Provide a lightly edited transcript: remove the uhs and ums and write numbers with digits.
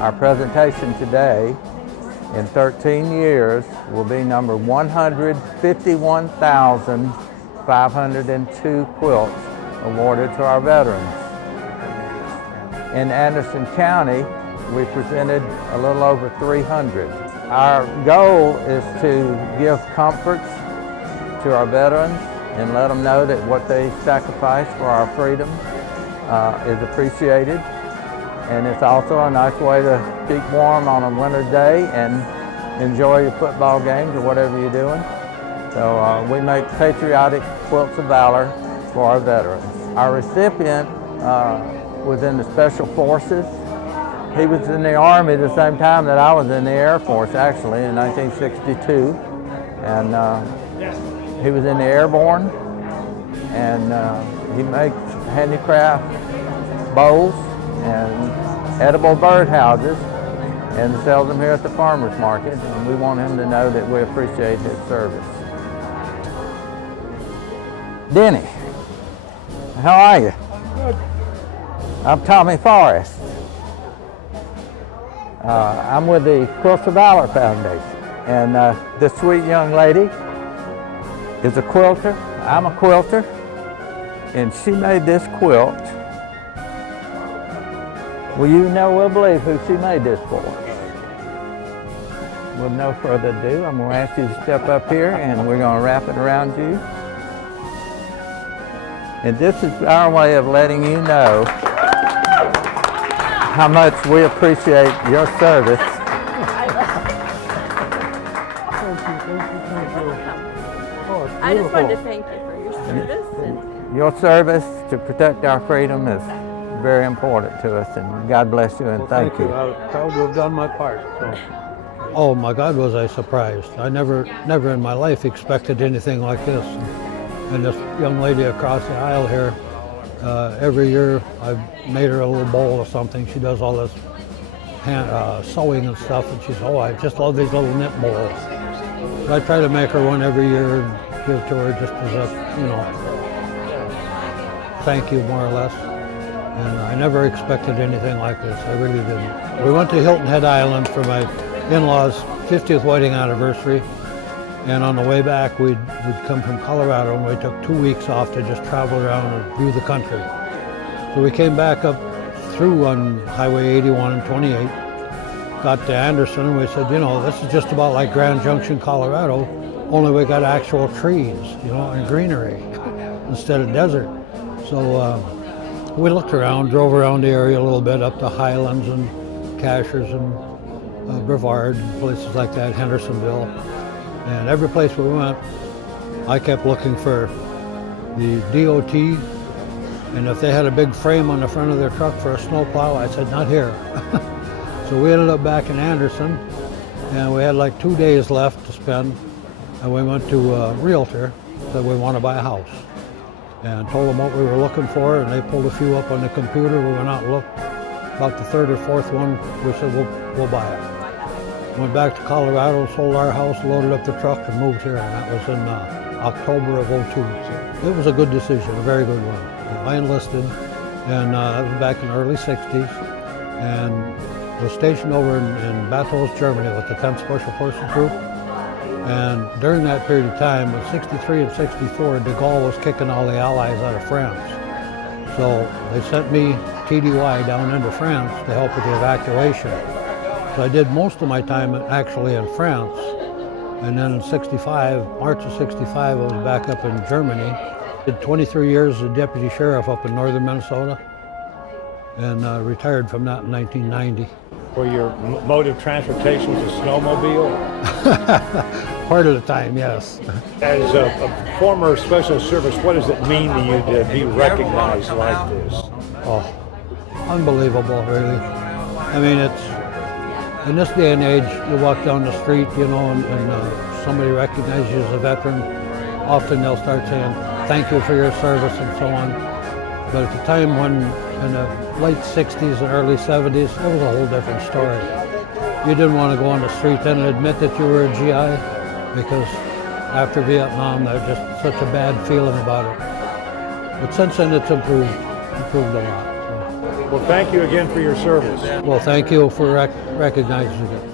Our presentation today, in 13 years, will be number 151,502 quilts awarded to our veterans. In Anderson County, we presented a little over 300. Our goal is to give comforts to our veterans and let them know that what they sacrificed for our freedom is appreciated. And it's also a nice way to keep warm on a winter day and enjoy your football games or whatever you're doing. So we make patriotic quilts of valor for our veterans. Our recipient was in the Special Forces. He was in the Army the same time that I was in the Air Force, actually, in 1962. And he was in the Airborne, and he makes handicraft bowls and edible birdhouses and sells them here at the farmer's market. And we want him to know that we appreciate his service. Denny, how are you? Good. I'm Tommy Forrest. I'm with the Quilts of Valor Foundation, and this sweet young lady is a quilter. I'm a quilter, and she made this quilt. Well, you never will believe who she made this for. With no further ado, I'm going to ask you to step up here, and we're going to wrap it around you. And this is our way of letting you know how much we appreciate your service. I just wanted to thank you for your service. Your service to protect our freedom is very important to us, and God bless you and thank you. I was proud to have done my part. So. Oh my God, was I surprised. I never in my life expected anything like this. And this young lady across the aisle here, every year I've made her a little bowl or something. She does all this sewing and stuff, and she says, oh, I just love these little knit bowls. So I try to make her one every year and give it to her just as a, thank you, more or less. And I never expected anything like this. I really didn't. We went to Hilton Head Island for my in-laws' 50th wedding anniversary. And on the way back, we'd come from Colorado, and we took 2 weeks off to just travel around and view the country. So we came back up through on Highway 81 and 28, got to Anderson, and we said, this is just about like Grand Junction, Colorado, only we got actual trees, and greenery instead of desert. So we looked around, drove around the area a little bit, up to Highlands and Cashers and Brevard, and places like that, Hendersonville. And every place we went, I kept looking for the DOT, and if they had a big frame on the front of their truck for a snowplow, I said, not here. So we ended up back in Anderson, and we had like 2 days left to spend, and we went to a realtor, said we want to buy a house, and told them what we were looking for, and they pulled a few up on the computer. We went out and looked. About the third or fourth one, we said, we'll buy it. Went back to Colorado, sold our house, loaded up the truck, and moved here, and that was in October of '02. So it was a good decision, a very good one. I enlisted, and that was back in the early '60s, and was stationed over in Bathos, Germany with the 10th Special Forces Group. And during that period of time, in '63 and '64, de Gaulle was kicking all the Allies out of France. So they sent me, TDY, down into France to help with the evacuation. So I did most of my time actually in France, and then in March of '65, I was back up in Germany. Did 23 years as a deputy sheriff up in northern Minnesota, and retired from that in 1990. For your mode of transportation was a snowmobile? Part of the time, yes. As a former special service, what does it mean to you to be recognized like this? Oh, unbelievable, really. I mean, it's, in this day and age, you walk down the street, and somebody recognizes you as a veteran. Often they'll start saying, thank you for your service and so on. But at the time when, in the late 60s and early 70s, it was a whole different story. You didn't want to go on the street then and admit that you were a GI, because after Vietnam, there was just such a bad feeling about it. But since then, it's improved a lot. So. Well, thank you again for your service. Well, thank you for recognizing it.